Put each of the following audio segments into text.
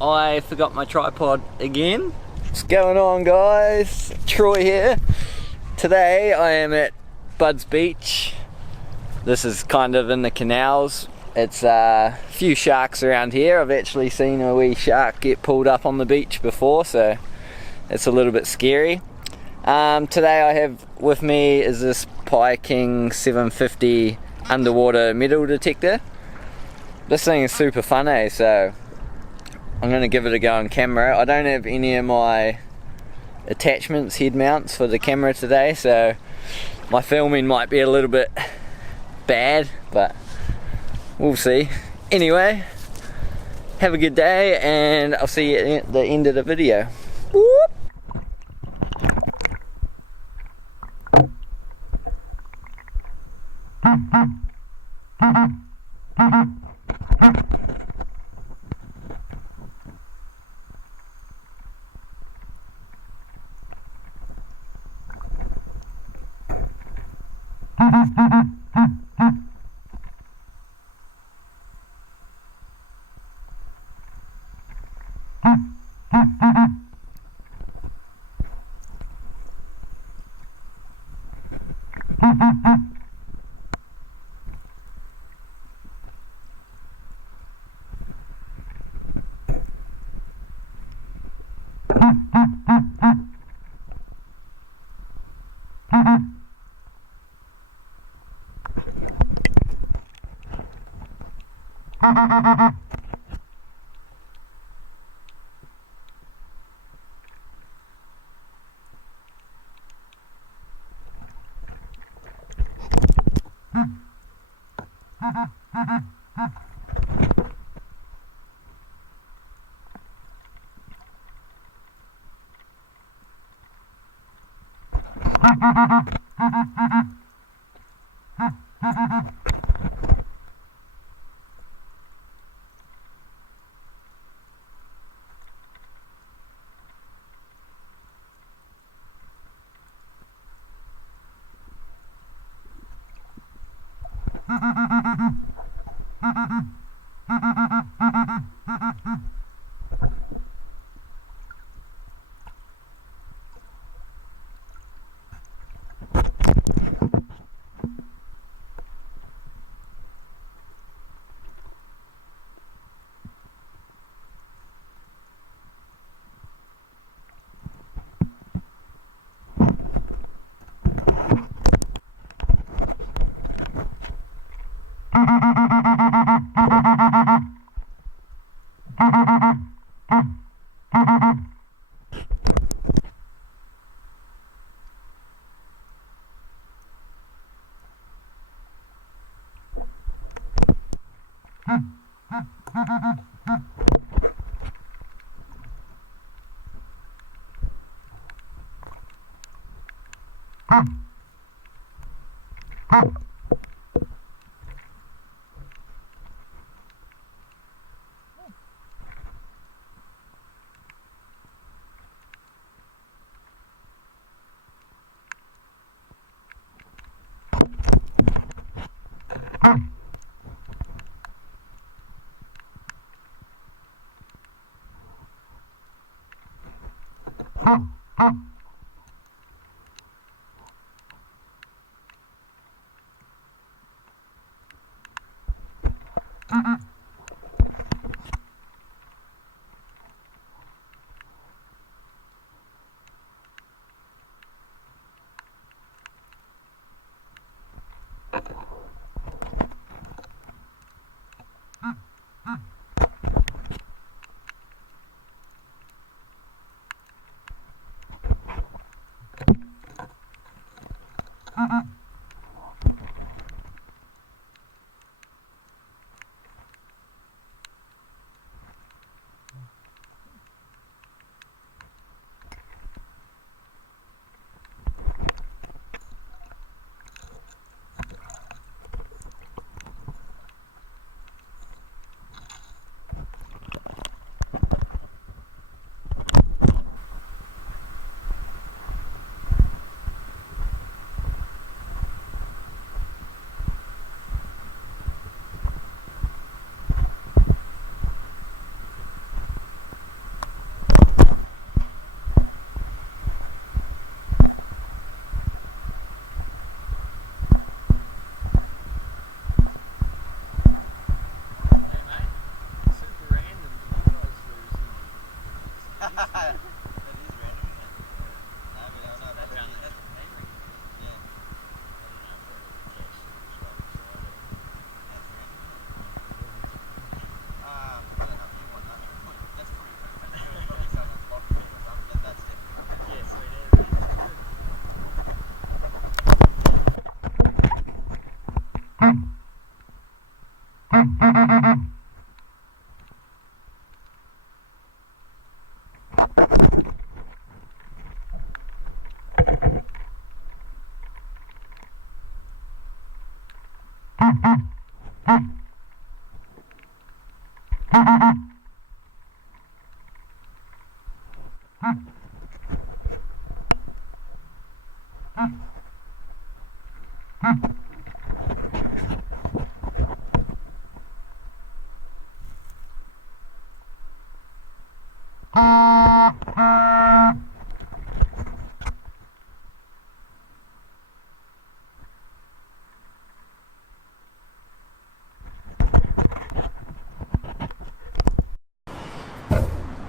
I forgot my tripod again. What's going on, guys? Troy here. Today I am at Bud's Beach. This is kind of in the canals. It's a few sharks around here. I've actually seen a wee shark get pulled up on the beach before, so it's a little bit scary. Today I have with me is this Pi King 750 underwater metal detector. This thing is super fun, so I'm going to give it a go on camera. I don't have any of my attachments, head mounts for the camera today, so my filming might be a little bit bad, but we'll see. Anyway, have a good day and I'll see you at the end of the video. Whoop.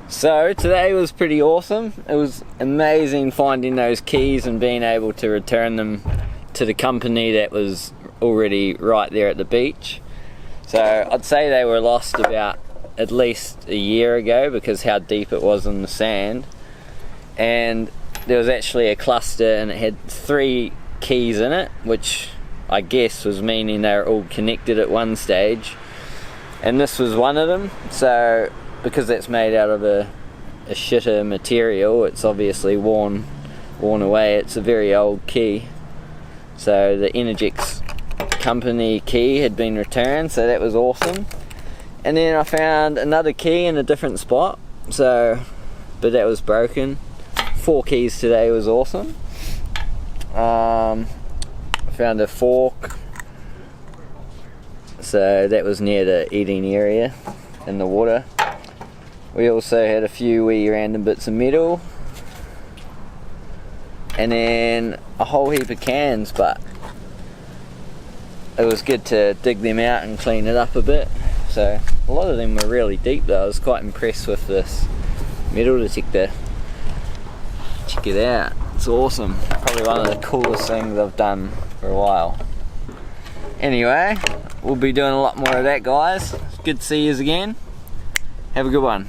So today was pretty awesome. It was amazing finding those keys and being able to return them to the company that was already right there at the beach. So I'd say they were lost about at least a year ago because how deep it was in the sand. And there was actually a cluster and it had 3 keys in it, which I guess was meaning they were all connected at one stage. And this was one of them. So because it's made out of a shitter material, it's obviously worn away. It's a very old key. So the Energix company key had been returned, so that was awesome. And then I found another key in a different spot, but that was broken. 4 keys today was awesome. I found a fork, so that was near the eating area in the water. We also had a few wee random bits of metal, and then a whole heap of cans, but it was good to dig them out and clean it up a bit. So a lot of them were really deep though. I was quite impressed with this metal detector. Check it out, it's awesome. Probably one of the coolest things I've done for a while. Anyway, we'll be doing a lot more of that, guys. It's good to see you again. Have a good one.